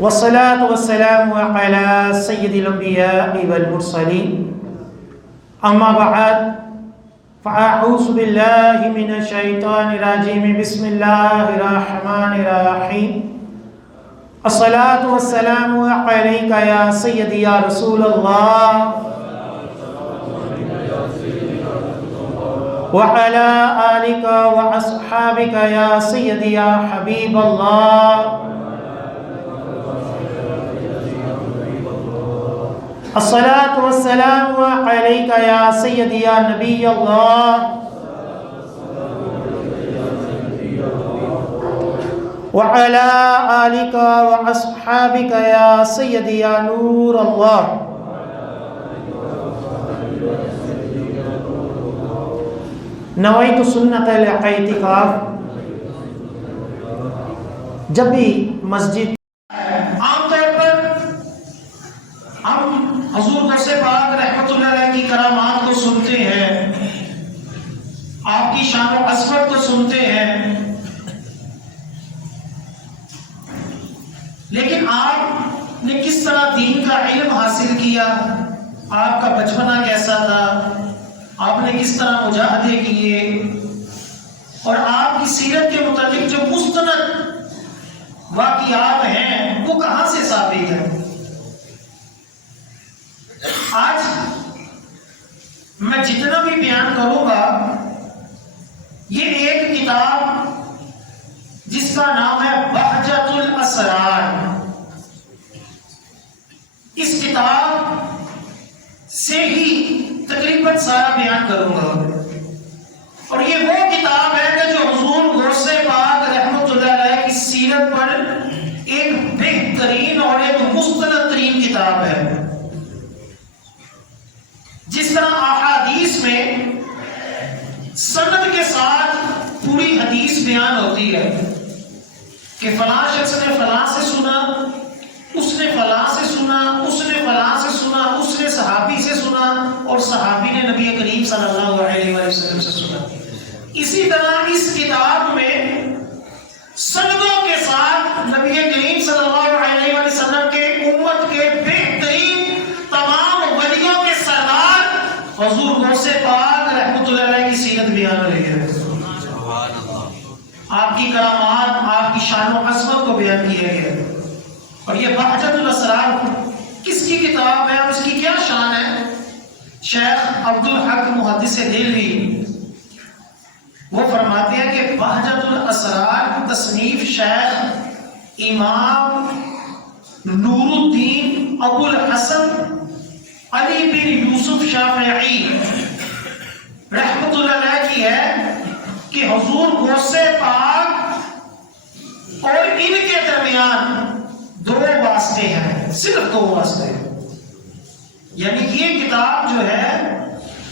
والصلاة والسلام على سيد الأنبياء والمرسلين أما بعد فأعوذ بالله من الشيطان الرجيم بسم الله الرحمن الرحيم الصلاة والسلام عليك يا سيدي يا رسول الله وعلى آلك وأصحابك يا سيدي يا حبيب الله الصلاة والسلام عليك يا سيدي يا نبي الله وعلى آلك وأصحابك يا سيدي يا نور الله. نویت سنت الاعتکاف. جب بھی مسجد عام طور پر ہم حضور غوث پاک رحمت اللہ علیہ کی کرامات کو سنتے ہیں، آپ کی شان و عظمت کو سنتے ہیں، لیکن آپ نے کس طرح دین کا علم حاصل کیا، آپ کا بچپنا کیسا تھا، آپ نے کس طرح مجاہدے کیے، اور آپ کی سیرت کے متعلق جو مستند واقعات ہیں وہ کہاں سے ثابت ہے؟ آج میں جتنا بھی بیان کروں گا یہ ایک کتاب جس کا نام ہے بہجت الاسرار، اس کتاب سے ہی تقریباً سارا بیان کروں گا، اور یہ وہ کتاب ہے کہ جو حضور غوث پاک رحمت اللہ علیہ کی سیرت پر ایک بہترین اور ایک مستند ترین کتاب ہے۔ جس طرح احادیث میں سند کے ساتھ پوری حدیث بیان ہوتی ہے کہ فلاں شخص نے فلاں سے سنا، اس نے فلاں سے سنا، اس نے فلاں سے سنا، اس نے صحابی سے سنا، اور صحابی نے نبی کریم صلی اللہ علیہ وسلم سے سنا، اسی طرح اس کتاب میں سندوں کے ساتھ نبی کریم صلی اللہ علیہ وسلم کے امت کے بہترین تمام ولیوں کے سردار حضور غوث پاک رحمت اللہ علیہ کی سیرت بیان ہو رہی ہے، آپ کی کرامات، آپ کی شان و عظمت کو بیان کیا گیا۔ اور یہ بہجت الاسرار کس کی کتاب ہے اور اس کی کیا شان ہے؟ شیخ عبدالحق محدث دہلوی وہ فرماتے ہیں کہ بہجت الاسرار تصنیف شیخ امام نور الدین ابو الحسن علی بن یوسف شافعی رحمت اللہ علیہ کی ہے کہ حضور غوث پاک اور ان کے درمیان دو واسطے ہیں، صرف دو واسطے ہیں، یعنی یہ کتاب جو ہے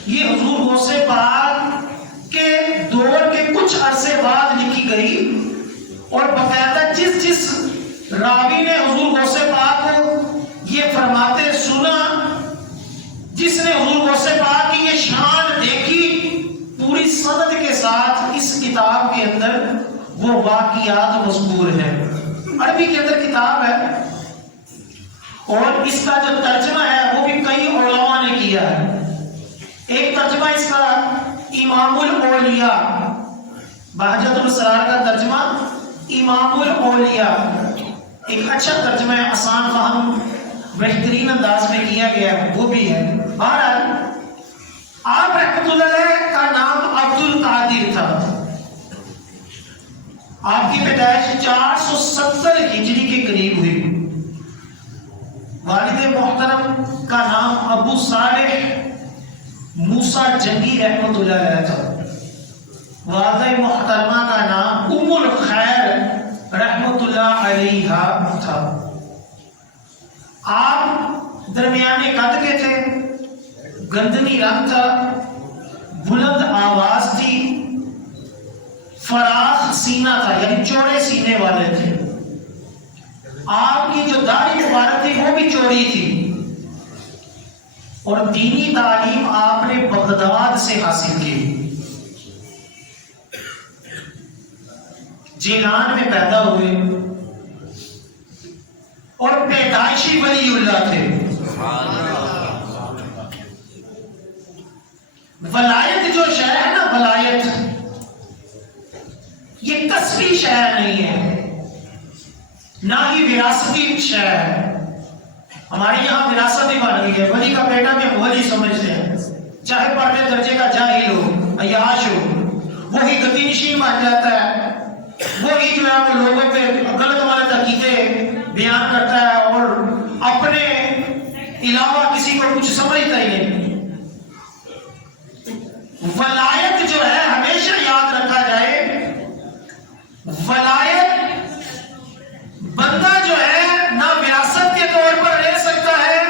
یہ حضور غوث پاک کے دور کے کچھ عرصے بعد لکھی گئی، اور باقاعدہ جس راوی نے حضور غوث پاک کو یہ فرماتے سنا، جس نے حضور غوث پاک کی یہ شان دیکھی، پوری سند کے ساتھ اس کتاب کے اندر وہ واقعات مذکور ہیں۔ عربی کے اندر کتاب ہے، اور اس کا جو ترجمہ ہے وہ بھی کئی علماء نے کیا ہے۔ ایک ترجمہ اس کا امام الاولیاء، بہجت الاسرار کا ترجمہ امام الاولیاء ایک اچھا ترجمہ ہے، آسان فہم بہترین انداز میں کیا گیا ہے، وہ بھی ہے۔ بہرحال آپ رحمت اللہ علیہ کا نام عبد القادر تھا، آپ کی پیدائش 470 ہجری کے قریب ہوئی، والد محترم کا نام ابو صالح موسیٰ جنگی رحمت اللہ علیہ تھا، والدہ محترمہ کا نام ام الخیر رحمت اللہ علیہ تھا۔ آپ درمیانے قد کے تھے، گندمی رنگ تھا، بلند آواز تھی، فراخ سینہ تھا، یعنی چوڑے سینے والے تھے۔ آپ کی جو داڑھی مبارک تھی وہ بھی چوڑی تھی، اور دینی تعلیم آپ نے بغداد سے حاصل کی۔ جیلان میں پیدا ہوئے، اور پیدائشی ولی اللہ تھے. ولایت جو شے ہے نا، ولایت یہ کسبی شے نہیں ہے، نہ ہی وراثتی شے ہے. ہمارے یہاں وراثت ہی بن گئی ہے. ولی کا بیٹا بھی ولی سمجھتے ہیں، چاہے پڑھنے درجے کا جاہل ہو، عیاش ہو، وہی گدی نشین بن جاتا ہے، وہی جو ہے وہ لوگوں پہ غلط غلط عقیدے بیان کرتا ہے اور اپنے علاوہ کسی کو کچھ سمجھتا ہی نہیں. ولایت جو ہے ہمیشہ یاد رکھا جائے، ولایت بندہ جو ہے نہ وراثت کے طور پر لے سکتا ہے،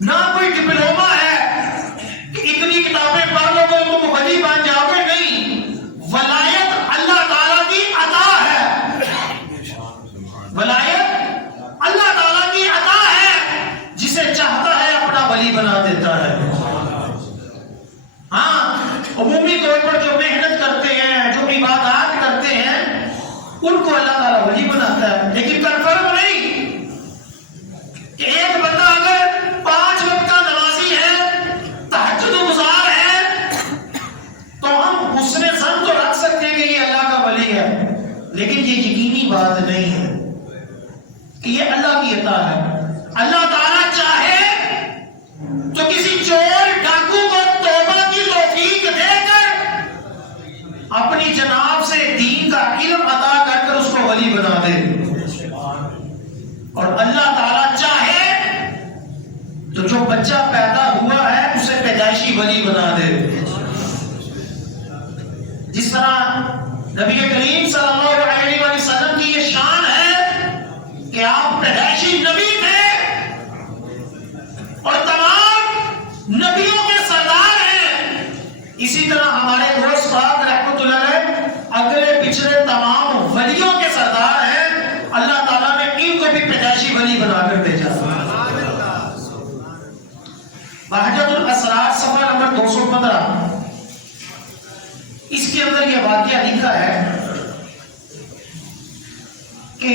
نہ کوئی ڈپلوما ہے کہ اتنی کتابیں پڑھ لو گے تم ولی بن جاؤ گے. نہیں، ولایت اللہ تعالیٰ کی عطا ہے. ولایت اللہ تعالیٰ کی عطا ہے، جسے چاہتا ہے اپنا ولی بنا دیتا ہے. ہاں، عمومی طور پر جو محنت کرتے ہیں، جو عبادات کرتے ہیں، ان کو اللہ تعالیٰ ولی بناتا ہے. لیکن کنفرم نہیں کہ ایک بندہ اگر 5 وقت کا نمازی ہے، تہجد گزار ہے، تو ہم اس میں ظن تو رکھ سکتے ہیں کہ یہ اللہ کا ولی ہے، لیکن یہ یقینی بات نہیں ہے کہ یہ اللہ کی عطا ہے. اللہ تعالیٰ چاہے تو کسی چور ڈاکو کو توبہ کی توفیق دے کر اپنی جناب سے دین کا علم عطا کر اس کو ولی بنا دے، اور اللہ تعالیٰ چاہے تو جو بچہ پیدا ہوا ہے اسے پیدائشی ولی بنا دے. جس طرح نبی کریم صلی اللہ علیہ وسلم کی یہ شان ہے کہ آپ پیدائشی نبی تھے اور تمام نبیوں کے سردار ہیں، اسی طرح ہمارے دوست پاک رحمۃ اللہ علیہ اگلے پچھلے تمام ولیوں کے سردار ہیں. اللہ تعالیٰ نے ان کو بھی پیدائشی ولی بنا کر بھیجا. بہجت الاسرار صفحہ نمبر 215، اس کے اندر یہ واقعہ لکھا ہے کہ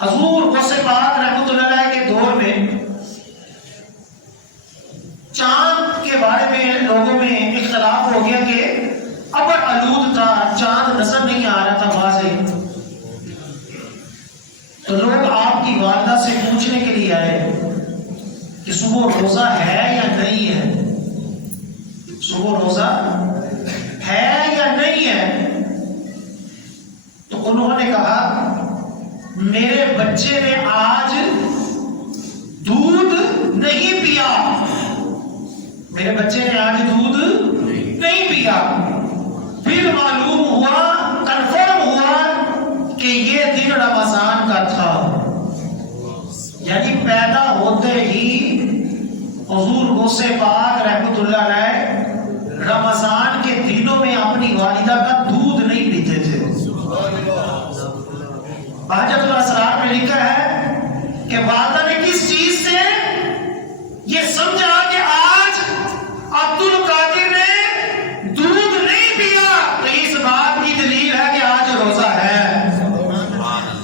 حضور غوث پاک رحمۃ اللہ علیہ کے دور میں چاند کے بارے میں لوگوں میں اختلاف ہو گیا کہ ابر آلود تھا، چاند نظر نہیں آ رہا تھا واضح. تو لوگ آپ کی والدہ سے پوچھنے کے لیے آئے کہ صبح روزہ ہے یا نہیں ہے، صبح روزہ ہے یا نہیں ہے. تو انہوں نے کہا میرے بچے نے آج دودھ نہیں پیا، میرے بچے نے آج دودھ نہیں پیا. پھر معلوم ہوا، کنفرم ہوا کہ یہ دن رمضان کا تھا. یعنی پیدا ہوتے ہی حضور غوث پاک رحمۃ اللہ علیہ رمضان کے دنوں میں اپنی والدہ کا دودھ نہیں پیتے تھے. بہجت الاسرار میں لکھا ہے کہ والدہ نے کس چیز سے یہ سمجھا کہ آج عبد القادر نے دودھ نہیں پیا، تو اس بات کی دلیل ہے کہ آج روزہ ہے.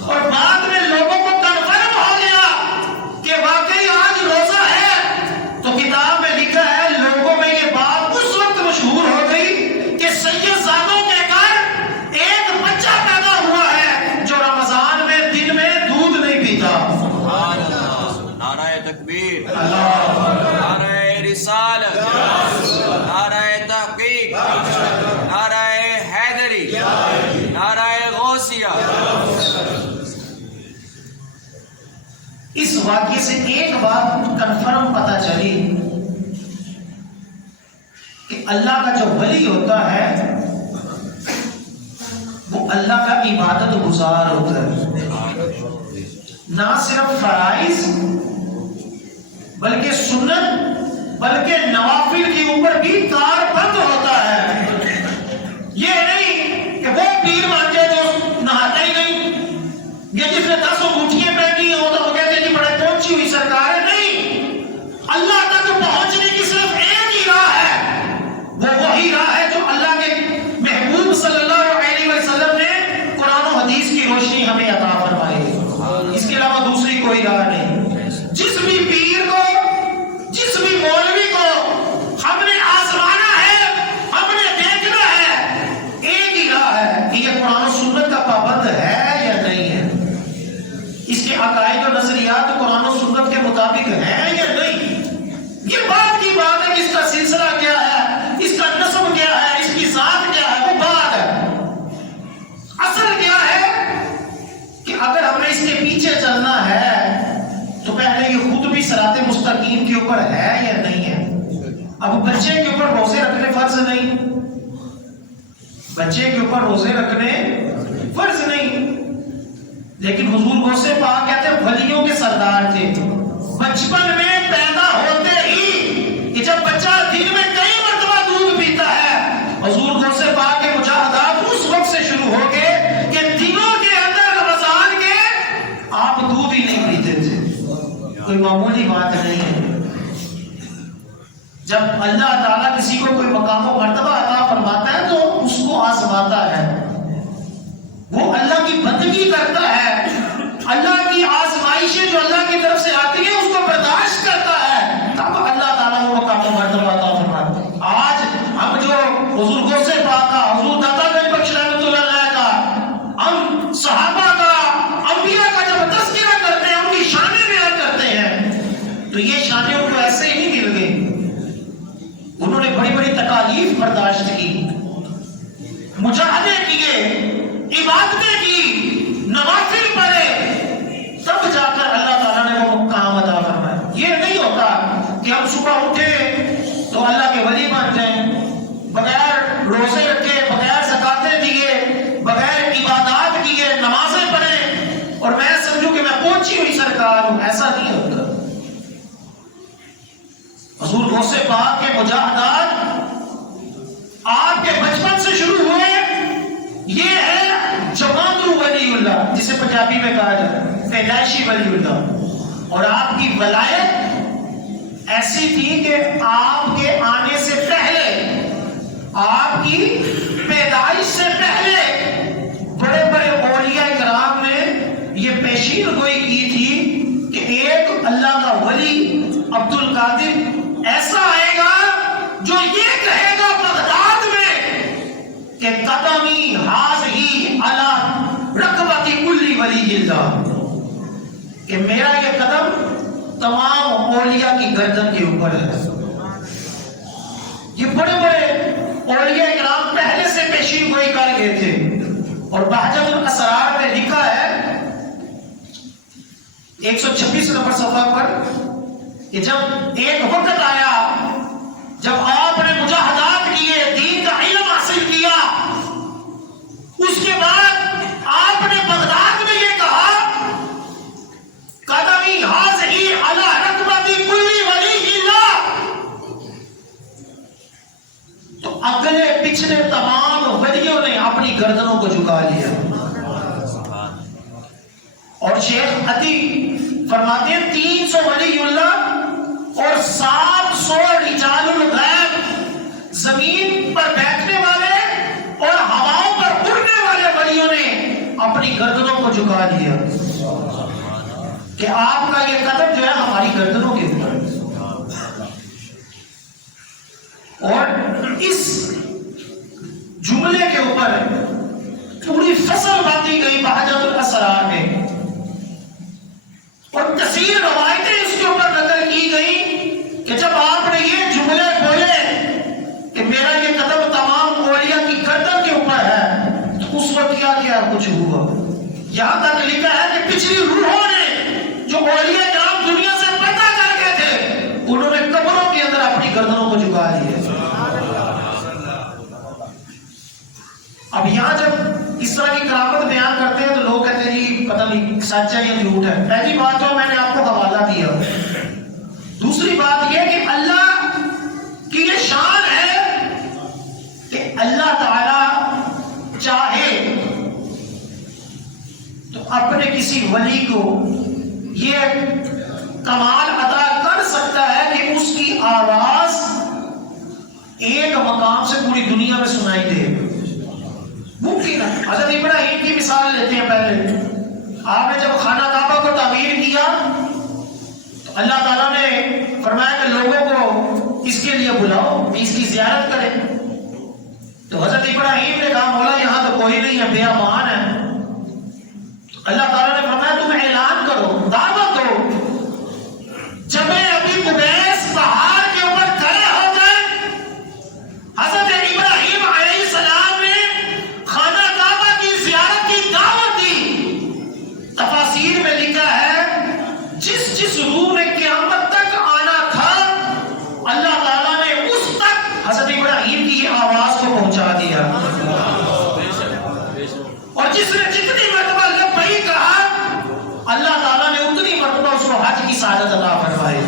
اور بعد میں لوگوں کو کنفرم ہو گیا کہ واقعی آج روزہ ہے، تو کتاب میں لکھا ہے لوگوں میں یہ بات اس وقت مشہور ہو گئی کہ سید زادوں کے گھر ایک بچہ پیدا ہوا ہے جو رمضان میں دن میں دودھ نہیں پیتا. نعرہ تکبیر، اللہ، نعرہ رسالت، نعرہ تحقیق، نعرہ حیدری، نعرہ غوثیہ. اس واقعے سے ایک بات کنفرم پتہ چلی کہ اللہ کا جو ولی ہوتا ہے وہ اللہ کا عبادت گزار ہوتا ہے. نہ صرف فرائض بلکہ سنت بلکہ نوافل کے اوپر بھی کار بند ہوتا ہے. یہ نہیں کہ وہ پیر مان جائے جو نہاتا ہی نہیں، یا جس نے 10 انگوٹھیاں پہنی ہو تو وہ کہتے ہیں کہ بڑے پہنچی ہوئی سرکار ہے. نہیں، اللہ تک پہنچنے کی صرف ایک ہی راہ ہے، وہ وہی راہ ہے جو اللہ کے محبوب صلی اللہ علیہ وسلم نے قرآن و حدیث کی روشنی ہمیں عطا فرمائی. اس کہ اگر ہمیں اس کے پیچھے چلنا ہے تو پہلے یہ خود بھی صراط مستقیم کے اوپر ہے یا نہیں ہے. اب بچے کے اوپر روزے رکھنے فرض نہیں، بچے کے اوپر روزے رکھنے فرض نہیں، لیکن حضور غوث پاک کہتے ہیں ولیوں کے سردار تھے. بچپن میں پیدا ہوتے ہی کہ جب بچہ دن میں کئی مرتبہ دودھ پیتا ہے، حضور غوث پاک کے مجاہدات اس وقت سے شروع ہو گئے کہ دنوں کے اندر رمضان کے آپ دودھ ہی نہیں پیتے تھے. کوئی معمولی بات نہیں ہے. جب اللہ تعالیٰ کسی کو کوئی مقام و مرتبہ عطا فرماتا ہے تو اس کو آزماتا ہے، وہ اللہ کی بندگی کرتا ہے، اللہ کی آزمائشیں جو اللہ کی طرف سے آتی ہیں اس کو برداشت کرتا ہے، تب اللہ تعالیٰ وہ مقام و مرتبہ عطا فرماتا ہے. آج ہم جو حضور غوث پاک کا، حضور داتا گنج بخش رحمۃ اللہ علیہ کا، ہم صحابہ کا، انبیاء کا جب تذکرہ کرتے ہیں، ان کی شانیں بیان کرتے ہیں، تو یہ شانیں ان کو ایسے ہی نہیں مل گئی. انہوں نے بڑی بڑی تکالیف برداشت کی، مجاہدے کیے، عبادتیں کی، نوافل پڑھے، تب جا کر اللہ تعالیٰ نے وہ مقام عطا فرمایا. یہ نہیں ہوتا کہ ہم صبح اٹھے تو اللہ کے ولی بن جائیں، بغیر روزے رکھے، بغیر زکاتیں دیے، بغیر عبادات کیے، نمازیں پڑھیں اور میں سمجھوں کہ میں پہنچی ہوئی سرکار ہوں. ایسا نہیں ہوتا. حضور غوث پاک کے مجاہدات آپ کے بچپن سے شروع ہوئے. یہ ہے جماعت ولی اللہ، جسے پنجابی میں کہا جاتا ہے پیدائشی ولی اللہ. اور آپ کی ولایت ایسی تھی کہ آپ کے آنے سے پہلے، آپ کی پیدائش سے پہلے بڑے بڑے اولیاء کرام نے یہ پیشین گوئی کی تھی کہ ایک اللہ کا ولی عبد القادر ایسا آئے گا جو یہ کہے گا بغداد میں کہ قدمی حاضی علی رکبتی کلی ولی اللہ، کہ میرا یہ قدم تمام اولیاء کی گردن کے اوپر ہے. یہ بڑے بڑے اولیاء کرام پہلے سے پیشین گوئی کر گئے تھے. اور بہجت الاسرار میں لکھا ہے 126 نمبر صفحہ پر کہ جب ایک وقت آیا جب آپ نے مجاہدات کیے، دین کا علم حاصل کیا، اس کے بعد آپ نے بغداد میں یہ کہا قدمی حاضی علی رکبتی کلی ولی اللہ، تو اگلے پچھلے تمام ولیوں نے اپنی گردنوں کو جھکا لیا. اور شیخ عطی فرماتے ہیں 300 ولی اللہ اور 700 رجال الغیب، زمین پر بیٹھنے والے اور ہواؤں پر اڑنے والے ولیوں نے اپنی گردنوں کو جھکا دیا کہ آپ کا یہ قدم جو ہے ہماری گردنوں کے اوپر ہے. اور اس جملے کے اوپر پوری فصل باندھی گئی بہجت الاسرار میں، اور کثیر روایتیں اس کے اوپر نقل کی گئی کہ جب آپ نے یہ جملے بولے کہ میرا یہ قدم تمام اولیاء کی گردن کے اوپر ہے، تو اس وقت کیا کیا کچھ ہوا. یہاں تک لکھا ہے کہ پچھلی روحوں نے جو اولیاء کرام دنیا سے پردہ کر گئے تھے، انہوں نے قبروں کے اندر اپنی گردنوں کو جھکا لیا. اب یہاں جب اس طرح کی کرامت بیان کرتے ہیں تو لوگ کہتے ہیں جی پتہ نہیں سچ ہے یا جھوٹ ہے. پہلی بات تو میں نے آپ کو حوالہ دیا. دوسری بات یہ کہ اللہ کی یہ شان ہے کہ اللہ تعالی چاہے تو اپنے کسی ولی کو یہ کمال عطا کر سکتا ہے کہ اس کی آواز ایک مقام سے پوری دنیا میں سنائی دے. ممکن ہے. حضرت ابراہیم کی مثال لیتے ہیں. پہلے آپ نے جب خانہ کعبہ کو تعمیر کیا تو اللہ تعالیٰ نے فرمایا کہ لوگوں کو اس کے لیے بلاؤ، اس کی زیارت کریں. تو حضرت ابراہیم نے کہا مولا یہاں تو کوئی نہیں ہے، بیابان ہے. اللہ تعالیٰ نے فرمایا تم اعلان کرو، دعوت دو. جب ابھی قبیس پہاڑ کے اوپر کھڑے ہو گئے، حضرت ابراہیم علیہ السلام نے خانہ کعبہ کی زیارت کی دعوت دی. سعادت عطا فرمائے.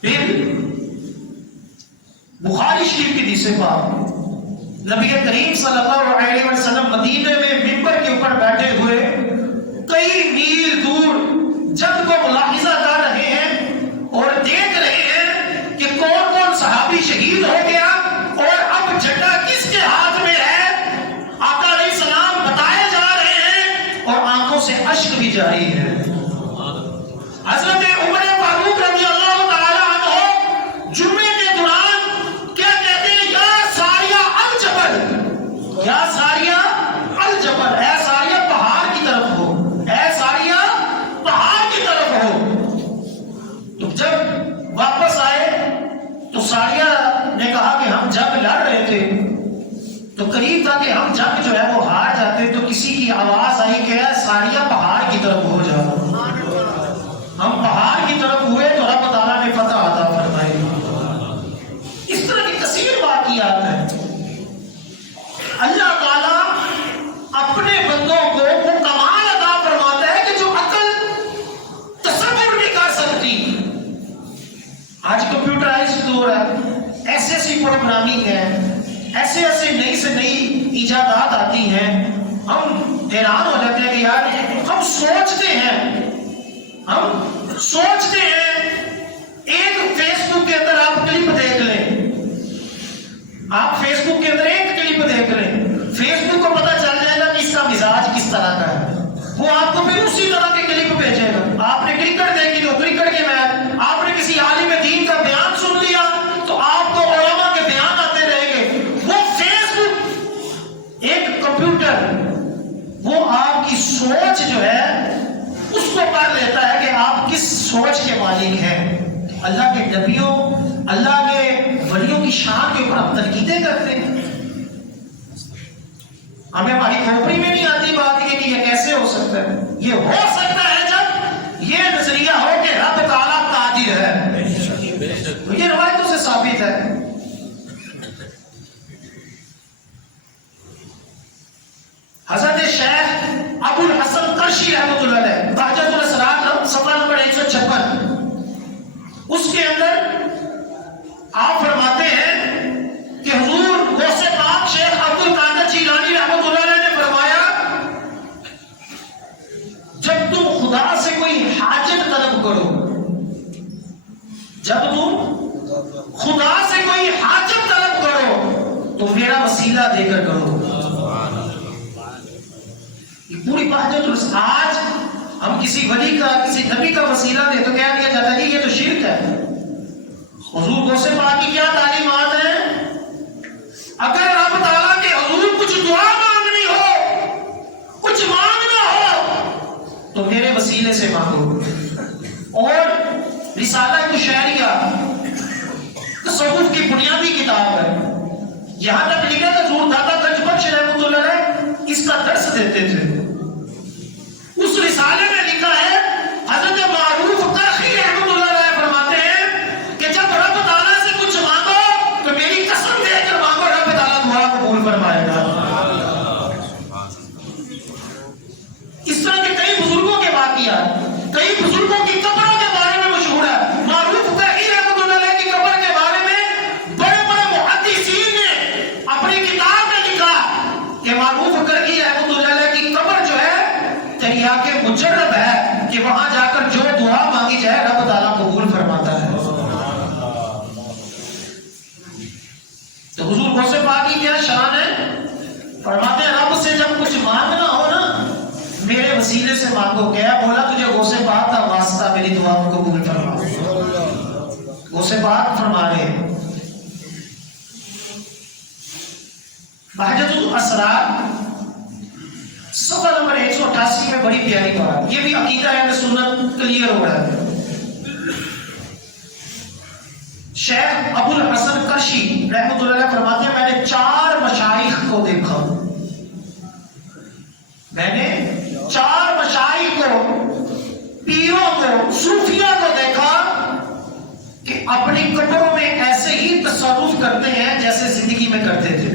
پھر بخاری شریف کی حدیث پاک، نبی کریم صلی اللہ علیہ وسلم مدینے میں ممبر کے اوپر بیٹھے ہوئے کئی میل دور جنگ کو ملاحظہ کر رہے ہیں اور دیکھ رہے ہیں کہ کون کون صحابی شہید ہو گیا اور اب جھنڈا کس کے ہاتھ میں ہے. آقا علیہ السلام بتائے جا رہے ہیں اور آنکھوں سے اشک بھی جاری ہے. حضرت عمر فاروق رضی اللہ تعالی عنہ جمعے کے دوران کیا کہتے ہیں؟ یا ساریہ الجبل، یا ساریہ الجبل، اے ساریہ پہاڑ کی طرف ہو، اے ساریہ پہاڑ کی طرف ہو. تو جب واپس آئے تو ساریہ نے کہا کہ ہم جنگ لڑ رہے تھے تو قریب تھا کہ ہم جنگ جو ہے وہ ہار جاتے، تو کسی کی آواز آئی کہ اے ساریہ پہاڑ کی طرف ہو جاؤ. ہم پہاڑ کی طرف ہوئے تو رب تعالیٰ نے فتح عطا فرمائی. اس طرح کی کثیر واقعات ہیں. اللہ تعالیٰ اپنے بندوں کو وہ کمال عطا فرماتا ہے کہ جو عقل تصور نہیں کر سکتی. آج کمپیوٹرائزڈ دور ہے، ایسے ایسی پروگرامنگ ہے، ایسے ایسے نئی سے نئی ایجادات آتی ہیں، ہم حیران ہو جاتے ہیں کہ یار ہم سوچتے ہیں ایک فیس بک کے اندر آپ کلپ دیکھ لیں، آپ فیس بک کے اندر ایک کلپ دیکھ لیں، فیس بک کو پتہ چل جائے گا کہ اس کا مزاج کس طرح کا ہے. وہ آپ کو پھر اسی طرح کے کلپ بھیجے گا. آپ نے کرکٹ دیکھی تو کرکٹ کے میچ، آپ نے کسی عالم دین کا بیان سن لیا تو آپ کو علماء کے بیان آتے رہیں گے. وہ فیس بک ایک کمپیوٹر وہ آپ کی سوچ جو ہے اس کو پڑھ لیتا ہے کہ آپ کس سوچ کے مالک ہیں. اللہ کے نبیوں، اللہ کے ولیوں کی شان کے اوپر ہم تنقیدیں کرتے ہیں. ہمیں ہماری کھوپڑی میں نہیں آتی بات یہ کہ یہ کیسے ہو سکتا ہے. یہ ہو سکتا ہے جب یہ نظریہ ہو کہ رب تعالیٰ قادر ہے. تو یہ روایتوں سے ثابت ہے. حضرت شیخ ابو الحسن قرشی رحمۃ اللہ علیہ بہجت الاسرار صفحہ نمبر 156 اس کے اندر آپ فرماتے ہیں کہ حضور غوث پاک شیخ عبد القادر جیلانی رحمۃ اللہ علیہ نے فرمایا جب تم خدا سے کوئی حاجت طلب کرو، جب تم خدا سے کوئی حاجت طلب کرو تو میرا وسیلہ دے کر کرو. پوری بات آج ہم کسی ولی کا کسی نبی کا وسیلہ دے تو کیا دیا جاتا ہے؟ یہ تو شرک ہے. حضور غوث پاک کی کیا تعلیمات ہیں؟ اگر رب تعالیٰ کے حضور کچھ دعا مانگنی ہو، کچھ مانگنا ہو تو میرے وسیلے سے مانگو. اور رسالہ کشیریہ تصوف کی بنیادی کتاب ہے. یہاں تک لکھا کہ حضور داتا گنج بخش رحمۃ اللہ علیہ اس کا درس دیتے تھے. اس رسالے میں لکھا ہے حضرت معروف قرخی رحمۃ اللہ علیہ فرماتے ہیں کہ جب رب تعالیٰ سے کچھ مانگو تو میری قسم دے کر مانگو، رب تعالیٰ دعا قبول فرمائے گا. اس طرح کے کئی بزرگوں کے واقعات، کئی بزرگوں کی قبروں کے بارے میں مشہور ہے. معروف قرخی رحمۃ اللہ علیہ کی قبر کے بارے میں بڑے بڑے محدثین نے اپنی کتاب میں لکھا کہ معروف قرخی رحمۃ اللہ علیہ کی قبر جو ہے دریا کے مجرب ہے کہ وہاں جا کر جو دعا مانگی جائے رب تعالیٰ قبول فرماتا ہے. تو حضور غوث پاک کی کیا شان ہے؟ فرماتے ہیں رب سے جب کچھ مانگنا ہو نا میرے وسیلے سے مانگو. کیا بولا؟ تجھے غوث پاک کا واسطہ میری دعا کو قبول فرما. غوث پاک فرما رہے ہیں بہجت الاسرار صفحہ نمبر 188 میں بڑی پیاری بات. یہ بھی عقیدہ اہل سنت کلیئر ہو رہا ہے. شیخ ابو الحسن قرشی رحمۃ اللہ علیہ فرماتے ہیں میں نے 4 مشائخ کو دیکھا. میں نے 4 مشائخ کو، پیروں کو، صوفیہ کو دیکھا کہ اپنی قبروں میں ایسے ہی تصرف کرتے ہیں جیسے زندگی میں کرتے تھے.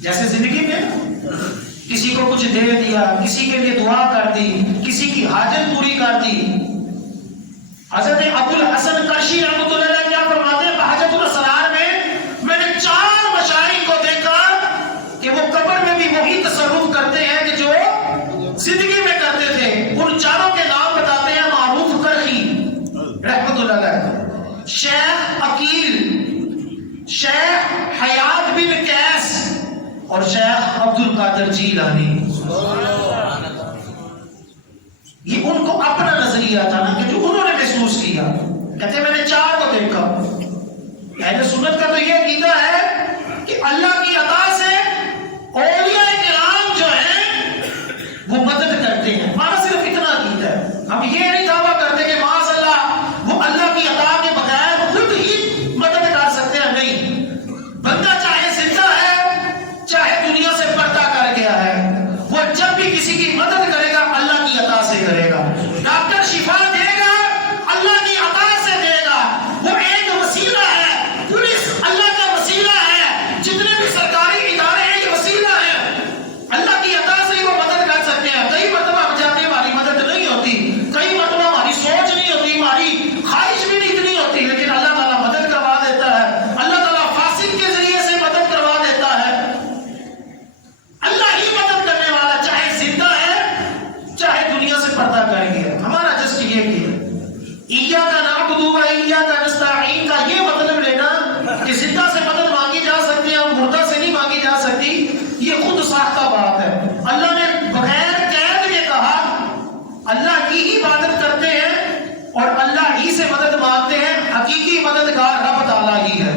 جیسے زندگی میں کسی کو کچھ دے دیا، کسی کے لیے دعا کر دی، کسی کی حاجت پوری کر دی۔ حضرت ابوالحسن کرشی رحمۃ اللہ علیہ کیا فرماتے ہیں بہجت الاسرار میں نے 4 مشائخ کو دیکھا کہ وہ قبر میں بھی وہی تصرف کرتے ہیں کہ جو زندگی میں کرتے تھے۔ ان چاروں کے نام بتاتے ہیں معروف کرخی رحمۃ اللہ علیہ، شیخ عقیل، شیخ حیات بن قیس اور شیخ عبد القادر جیلانی۔ یہ ان کو اپنا نظریہ تھا نا کہ جو انہوں نے محسوس کیا، کہتے میں نے 4 کو دیکھا۔ اہل سنت کا تو یہ عقیدہ ہے کہ اللہ کی عطا سے اولیاء کرام جو ہیں وہ مدد کرتے ہیں، ہمارا صرف اتنا عقیدہ ہے۔ ہم یہ نہیں دعویٰ کرتے کہ معاذ اللہ وہ اللہ کی عطا کے بغیر خود ہی مدد کر سکتے ہیں، نہیں۔ بندہ چاہے زندہ ہے چاہے دنیا سے پردہ کر گیا ہے، وہ جب بھی کسی کی مدد کرے گا اللہ کی عطا سے کرے گا۔ ڈاکٹر شفا دے گا اللہ کی عطا سے دے گا، وہ ایک وسیلہ ہے۔ پولیس اللہ کا وسیلہ ہے، جتنے بھی سرکاری ادارے ہیں یہ وسیلہ ہے، اللہ کی عطا سے ہی وہ مدد کر سکتے ہیں۔ کئی مرتبہ ہم جاتے ہیں ہماری مدد نہیں ہوتی، کئی مرتبہ ہماری سوچ نہیں ہوتی، ہماری خواہش بھی نہیں اتنی ہوتی، لیکن اللہ تعالیٰ مدد کروا دیتا ہے۔ اللہ تعالیٰ فاسق کے ذریعے سے مدد کروا دیتا ہے۔ اللہ ہی مدد کرنے والا، چاہے زندہ ہے چاہے دنیا سے پردہ کر گیا۔ ہمارا جسٹ یہ کہ ایاک نعبد و ایاک نستعین کا یہ مطلب لینا کہ زندہ سے مدد مانگی جا سکتی ہے اور مردہ سے نہیں مانگی جا سکتی، یہ خود ساختہ بات ہے۔ اللہ نے بغیر قید کے کہا اللہ کی ہی عبادت کرتے ہیں اور اللہ ہی سے مدد مانگتے ہیں، حقیقی مددگار رب تعالیٰ ہی ہے۔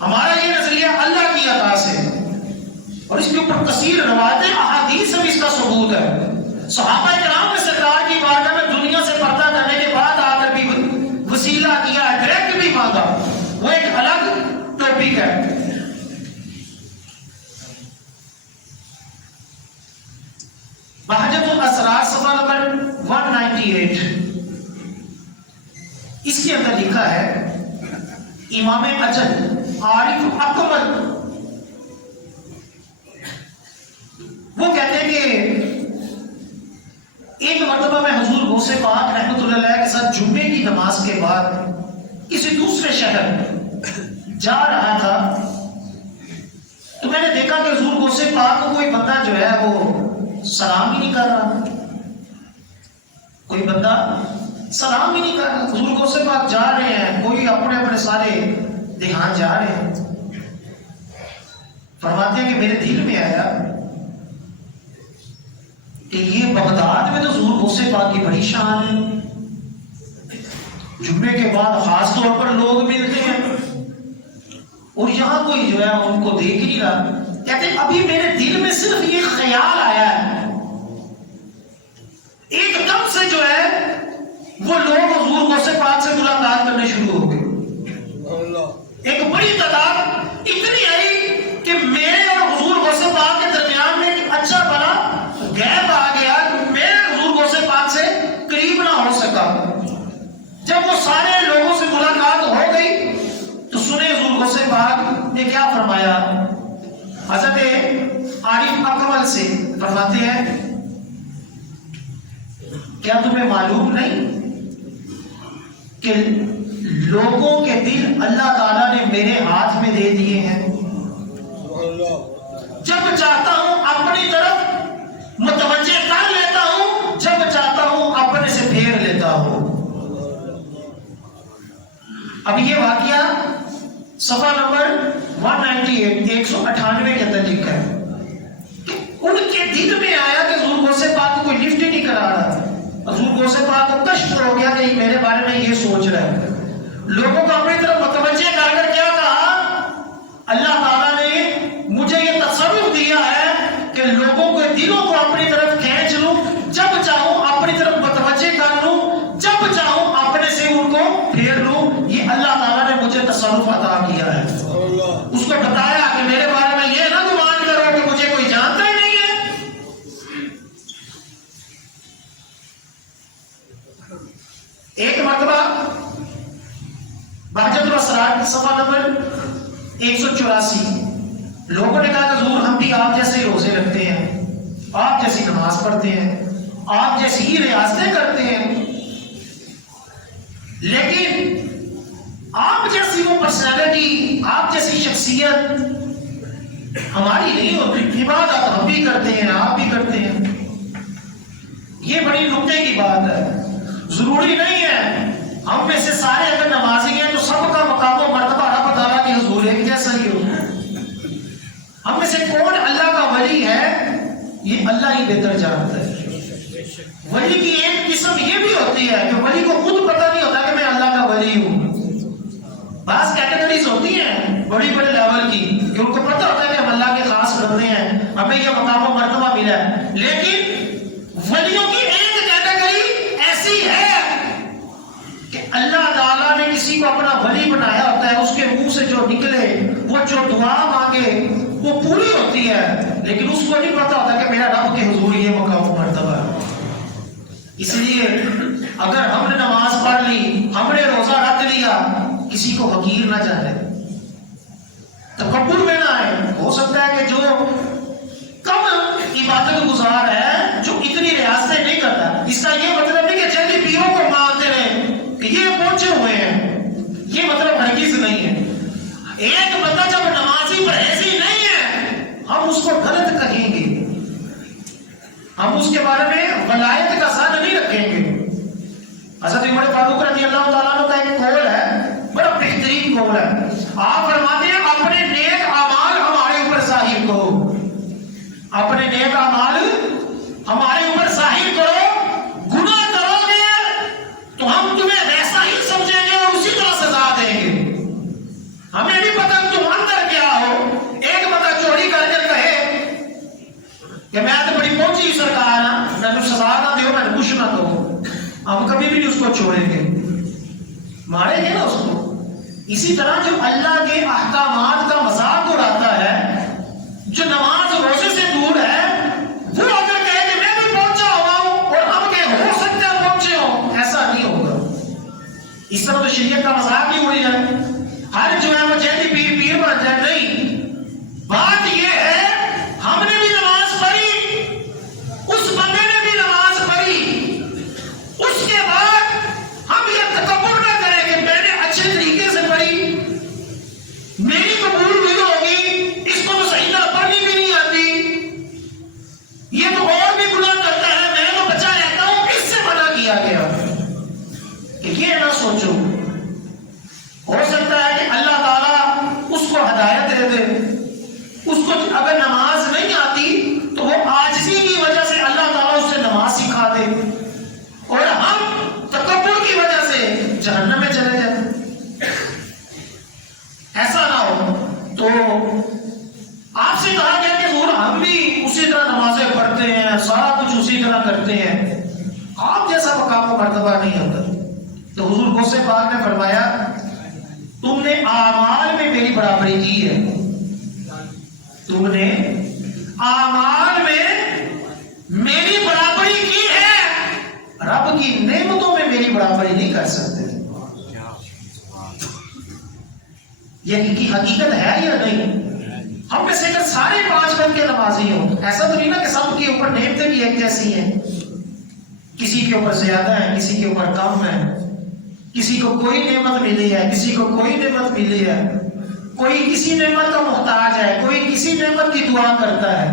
ہمارا یہ نظریہ اللہ کی عطا سے، اور اس کے اوپر کثیر روایتیں احادیث میں اس کا ثبوت ہے۔ صحابہ کرام نے سرکار کی بارگاہ میں دنیا سے پردہ کرنے کے بعد آ کر بھی وسیلہ کیا ہے، ڈائریکٹ بھی مانگا، وہ ایک الگ ٹاپک ہے۔ بہجت الاسرار صفحہ نمبر 198، اس کے اندر لکھا ہے امام اجل عارف اکمل وہ کہتے ہیں کہ ایک مرتبہ میں حضور غوث پاک رحمۃ اللہ علیہ کے ساتھ جمعے کی نماز کے بعد کسی دوسرے شہر جا رہا تھا، تو میں نے دیکھا کہ حضور غوث پاک کو کوئی بندہ جو ہے وہ سلام ہی نہیں کر رہا، کوئی بندہ سلام ہی نہیں کر رہا۔ حضور غوث پاک جا رہے ہیں، کوئی اپنے اپنے سارے دیہان جا رہے ہیں۔ فرماتے ہیں کہ میرے دل میں آیا کہ یہ بغداد میں تو حضور غوث پاک کی بڑی شان ہے، جمعے کے بعد خاص طور پر لوگ ملتے ہیں، اور یہاں کوئی جو ہے ان کو دیکھ نہیں رہا۔ کہتے ہیں ابھی میرے دل میں صرف یہ خیال آیا ہے، ایک دم سے جو ہے وہ لوگ حضور غوث پاک سے ملاقات کرنے شروع ہو گئے۔ ایک بڑی تعداد اتنی آئی کہ میرے اور حضور غوث پاک کے درمیان میں ایک اچھا بنا گیپ آ گیا، میں حضور غوث پاک سے قریب نہ ہو سکا۔ جب وہ سارے لوگوں سے ملاقات ہو گئی تو سنے حضور غوث پاک نے کیا فرمایا۔ حضرت عارف اکمل سے فرماتے ہیں کیا تمہیں معلوم نہیں کہ لوگوں کے دل اللہ تعالیٰ نے میرے ہاتھ میں دے دیے ہیں، جب چاہتا ہوں اپنی طرف متوجہ کر لیتا ہوں، جب چاہتا ہوں اپنے سے پھیر لیتا ہوں۔ اب یہ واقعہ صفحہ نمبر 198 198 کے اندر لکھا ہے کہ ان کے دل میں آیا کہ حضور غوث پاک کو کوئی لفٹ ہی نہیں کرا رہا۔ حضور غوث پاک کو کشف ہو گیا کہ میرے بارے میں یہ سوچ رہا ہے۔ لوگوں کو اپنی طرف متوجہ کر کر کیا کہا، اللہ تعالیٰ نے مجھے یہ تصرف دیا ہے کہ لوگوں کے دلوں کو اپنی طرف کھینچ لوں، جب چاہوں اپنی طرف متوجہ کر لوں، جب چاہوں اپنے سے ان کو پھیر لوں۔ یہ اللہ تعالیٰ نے مجھے تصرف عطا کیا ہے۔ اس کو بتایا کہ میرے بارے میں یہ نہ گمان کرو کہ مجھے کوئی جانتا ہی نہیں ہے۔ ایک مرتبہ بہجت الاسرار صفحہ نمبر 184 لوگوں نے کہا کہ حضور ہم بھی بھی آپ جیسے ہی روزے رکھتے ہیں، آپ جیسی نماز پڑھتے ہیں، آپ جیسی ہی ریاستیں کرتے ہیں، لیکن آپ جیسی وہ پرسنالٹی، آپ جیسی شخصیت ہماری نہیں ہوتی۔ عبادت ہم بھی کرتے ہیں، آپ بھی کرتے ہیں، یہ بڑی نکتے کی بات ہے۔ ضروری نہیں ہے ہم میں سے سارے اگر نمازی ہیں تو سب کا مقام و مرتبہ رب تعالیٰ کی حضور ایک جیسا ہی ہو۔ ہم میں سے کون اللہ کا ولی ہے یہ اللہ ہی بہتر جانتا ہے۔ ولی کی ایک قسم یہ بھی ہوتی ہے کہ ولی کو خود پتہ نہیں ہوتا کہ میں اللہ کا ولی ہوں۔ بعض کیٹیگریز ہوتی ہیں بڑی بڑے لیول کی کہ ان کو پتہ ہوتا ہے کہ ہم اللہ کے خاص بندے ہیں، ہمیں یہ مقام و مرتبہ ملا ہے، لیکن ولیوں کی ایک کیٹیگری ایسی ہے کہ اللہ تعالیٰ نے کسی کو اپنا ولی بنایا ہوتا ہے، اس کے منہ سے جو نکلے، وہ جو دعا مانگے وہ پوری ہوتی ہے، لیکن اس کو نہیں پتا ہوتا کہ میرا رب کے حضور یہ مقام و مرتبہ ہے۔ اس لیے اگر ہم نے نماز پڑھ لی، ہم نے روزہ رکھ لیا، کسی کو حقیر نہ جانے، تکبر میں نہ آئے۔ ہو سکتا ہے کہ جو کم عبادت گزار ہے، جو اتنی ریاستیں نہیں کرتا، اس کا یہ مطلب نہیں کہ جلدی پیروں کو مانتے رہے کہ یہ پہنچے ہوئے ہیں، یہ مطلب ہرگز نہیں ہے۔ ایک بندہ جب نمازی پرہیزی نہیں ہے، ہم اس کو غلط کہیں گے، ہم اس کے بارے میں ولایت کا ساتھ نہیں رکھیں گے۔ حضرت عمر فاروق رضی اللہ تعالیٰ عنہ کا ایک قول ہے، بڑا بہترین قول ہے۔ آپ فرماتے ہیں اپنے نیک اعمال ہمارے اوپر ظاہر کرو، اپنے نیک اعمال ہمارے اوپر ظاہر کرو، گناہ کرو گے تو ہم تمہیں ویسا ہی سمجھیں گے اور اسی طرح سزا دیں گے۔ ہمیں نہیں پتا تم اندر کیا ہو۔ ایک بندہ چوری کر کے کہے کہ میں تو بڑی پہنچی سرکار ہوں، میں تو سزا نہ دیو، میں کچھ نہ دو، ہم کبھی بھی نہیں اس کو چھوڑیں گے، ماریں گے نا اس کو۔ اسی طرح جو اللہ کے احکامات کا مذاق اڑاتا ہے، جو نماز روزے سے دور ہے، وہ اگر کہے کہ میں بھی پہنچا ہوا ہوں اور ہم کہ ہو سکتا ہے پہنچے ہوں، ایسا نہیں ہوگا۔ اس طرح تو شریعت کا مذاق ہی اڑی جائے، ہر جو ہے وہ جیسی پیر بن جائے، نہیں۔ بات یہ ہے ہم نے بھی نماز پڑھی، اس بندے نے بھی نماز پڑھی، اس کے بعد ہم یہ تکبر نہ کریں کہ میں نے اچھے طریقے سے پڑھی، میری قبول بھی ہوگی، اس کو تو صحیح طرح پڑھنی بھی نہیں آتی، یہ تو اور بھی گناہ کرتا ہے، میں تو بچا رہتا ہوں، اس سے منع کیا گیا کہ یہ نہ سوچو۔ ہو سکتا ہے کہ اللہ تعالیٰ اس کو ہدایت دے دے، اس کو اگر نماز نہیں آتی تو وہ عاجزی کی وجہ سے اللہ تعالیٰ اس سے نماز سکھا دے، اور ہم تکبر کی وجہ سے جہنم میں چلے جائیں۔ ایسا نہ ہو۔ تو آپ سے کہا گیا کہ حضور ہم بھی اسی طرح نمازیں پڑھتے ہیں، سارا کچھ اسی طرح کرتے ہیں، آپ جیسا مقام و مرتبہ نہیں ہوتا۔ تو حضور غوث پاک نے فرمایا تم نے اعمال میں میری برابری کی ہے، تم نے اعمال میں میری برابری کی ہے، رب کی نعمتوں میں میری برابری نہیں کر سکتے۔ یہ کی حقیقت ہے یا نہیں؟ ہم میں سے اگر سارے 5 وقت کے نمازی ہوں، ایسا تو نہیں نا کہ سب کے اوپر نعمتیں بھی ایک جیسی ہیں، کسی کے اوپر زیادہ ہے، کسی کے اوپر کم ہے، کسی کو کوئی نعمت ملی ہے، کسی کو کوئی نعمت ملی ہے، کوئی کسی نعمت کا محتاج ہے، کوئی کسی نعمت کی دعا کرتا ہے۔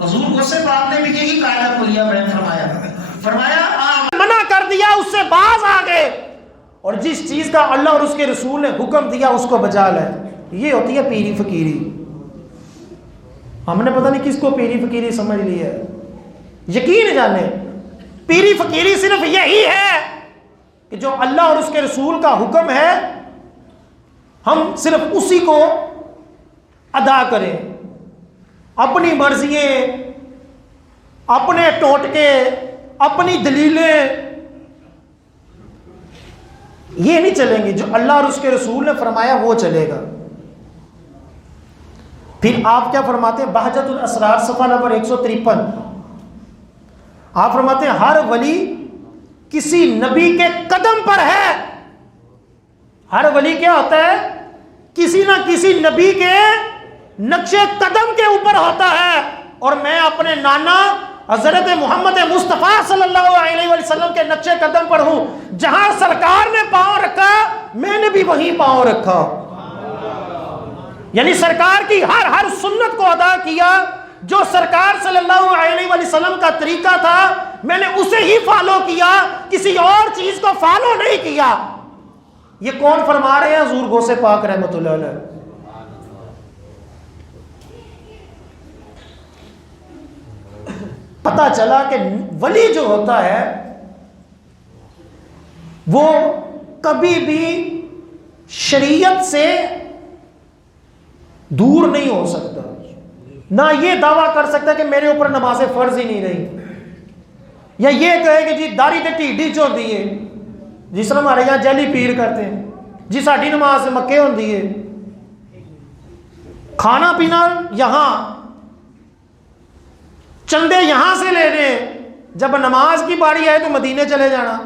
حضور غوث پاک نے بھی یہی قاعدہ کلیہ بیان فرمایا منع کر دیا اس سے باز آ گئے، اور جس چیز کا اللہ اور اس کے رسول نے حکم دیا اس کو بجا لائے۔ یہ ہوتی ہے پیری فقیری۔ ہم نے پتہ نہیں کس کو پیری فقیری سمجھ لی ہے، یقین جانے پیری فقیری صرف یہی ہے کہ جو اللہ اور اس کے رسول کا حکم ہے ہم صرف اسی کو ادا کریں، اپنی مرضییں، اپنے ٹوٹکے، اپنی دلیلیں یہ نہیں چلیں گی، جو اللہ اور اس کے رسول نے فرمایا وہ چلے گا۔ پھر آپ کیا فرماتے ہیں؟ بہجت الاسرار صفحہ نمبر 153 آپ فرماتے ہیں ہر ولی کسی نبی کے قدم پر ہے۔ ہر ولی کیا ہوتا ہے؟ کسی نہ کسی نبی کے نقشے قدم کے اوپر ہوتا ہے، اور میں اپنے نانا حضرت محمد مصطفیٰ صلی اللہ علیہ وسلم کے نقشے قدم پر ہوں. جہاں سرکار نے پاؤں رکھا میں نے بھی وہیں پاؤں رکھا. یعنی سرکار کی ہر سنت کو ادا کیا. جو سرکار صلی اللہ علیہ وسلم کا طریقہ تھا میں نے اسے ہی فالو کیا، کسی اور چیز کو فالو نہیں کیا. یہ کون فرما رہے ہیں؟ حضور غوث پاک رحمۃ اللہ علیہ. پتہ چلا کہ ولی جو ہوتا ہے وہ کبھی بھی شریعت سے دور نہیں ہو سکتا، نہ یہ دعویٰ کر سکتا کہ میرے اوپر نماز فرض ہی نہیں رہی، یا یہ کہے کہ جی داڑھی تے ٹھیڈی چوندی ہے، جس طرح ہمارے یہاں جیلی پیر کرتے ہیں، جی ساڈی نماز مکے ہوندی ہے، کھانا پینا یہاں، چندے یہاں سے لینے، جب نماز کی باری آئے تو مدینے چلے جانا.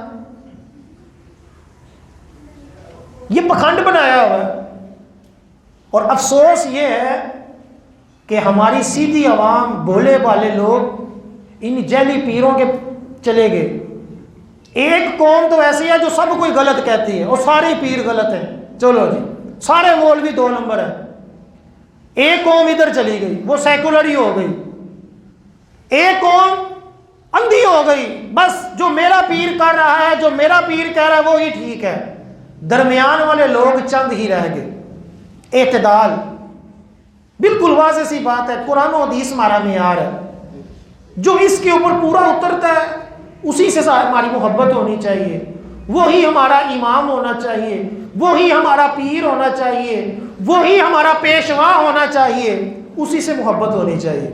یہ پکھنڈ بنایا ہوا ہے. اور افسوس یہ ہے کہ ہماری سیدھی عوام، بھولے بھالے لوگ ان جیلی پیروں کے چلے گئے. ایک قوم تو ایسی ہے جو سب کوئی غلط کہتی ہے اور سارے پیر غلط ہیں، چلو جی سارے مولوی 2 نمبر ہیں. ایک قوم ادھر چلی گئی، وہ سیکولر ہی ہو گئی. ایک قوم اندھی ہو گئی، بس جو میرا پیر کر رہا ہے، جو میرا پیر کہہ رہا ہے وہی ٹھیک ہے. درمیان والے لوگ چند ہی رہ گئے. اعتدال بالکل واضح سی بات ہے، قرآن و حدیث ہمارا معیار ہے. جو اس کے اوپر پورا اترتا ہے اسی سے ہماری محبت ہونی چاہیے، وہی ہمارا امام ہونا چاہیے، وہی ہمارا پیر ہونا چاہیے، وہی ہمارا پیشوا ہونا چاہیے، اسی سے محبت ہونی چاہیے.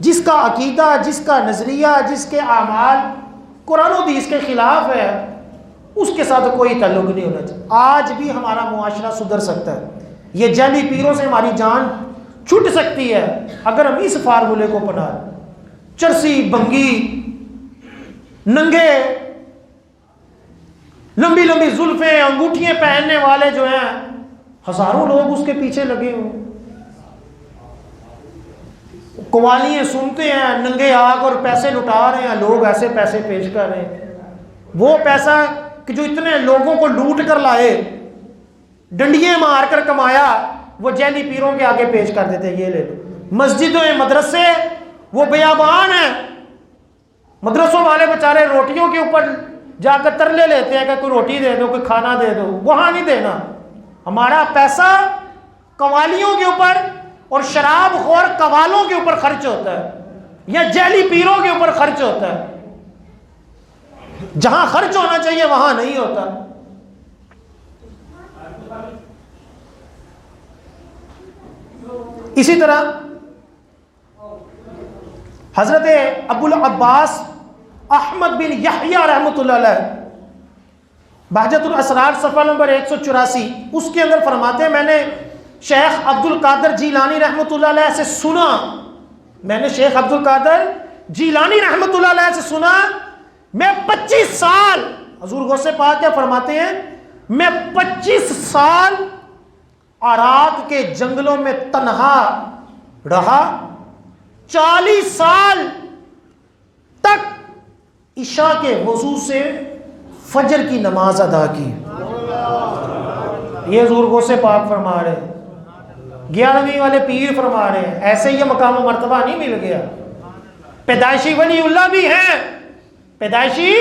جس کا عقیدہ، جس کا نظریہ، جس کے اعمال قرآن و حدیث کے خلاف ہے اس کے ساتھ کوئی تعلق نہیں ہونا چاہیے. آج بھی ہمارا معاشرہ سدھر سکتا ہے. یہ جعلی پیروں سے ہماری جان چھٹ سکتی ہے اگر ہم اس فارمولے کو اپنائیں. چرسی، بنگی، ننگے، لمبی لمبی زلفیں، انگوٹھیاں پہننے والے جو ہیں ہزاروں لوگ اس کے پیچھے لگے ہوئے. قوالیاں سنتے ہیں، ننگے آگ اور پیسے لٹا رہے ہیں. لوگ ایسے پیسے پیش کر رہے ہیں. وہ پیسہ کہ جو اتنے لوگوں کو لوٹ کر لائے، ڈنڈیاں مار کر کمایا، وہ جعلی پیروں کے آگے پیش کر دیتے یہ لے لو. مسجدیں، مدرسے وہ بیابان ہیں. مدرسوں والے بیچارے روٹیوں کے اوپر جا کر ترلے لیتے ہیں کہ کوئی روٹی دے دو، کوئی کھانا دے دو. وہاں نہیں دینا. ہمارا پیسہ قوالیوں کے اوپر اور شراب خور قوالوں کے اوپر خرچ ہوتا ہے یا جعلی پیروں کے اوپر خرچ ہوتا ہے. جہاں خرچ ہونا چاہیے وہاں نہیں ہوتا. اسی طرح حضرت ابو العباس احمد بن یحییٰ رحمۃ اللہ علیہ بہجت الاسرار صفحہ نمبر 184 اس کے اندر فرماتے ہیں، میں نے شیخ عبد القادر جیلانی رحمۃ اللہ علیہ سے سنا، میں نے شیخ عبد القادر جیلانی رحمۃ اللہ علیہ سے سنا، میں 25 سال، حضور غوث پاک کیا فرماتے ہیں، میں 25 سال عراق کے جنگلوں میں تنہا رہا، 40 سال تک عشاء کے وضو سے فجر کی نماز ادا کی. یہ حضور غوث پاک فرما رہے ہیں. 11ویں والے پیر فرما رہے ہیں. ایسے یہ مقام و مرتبہ نہیں مل گیا. پیدائشی ولی اللہ بھی ہیں، پیدائشی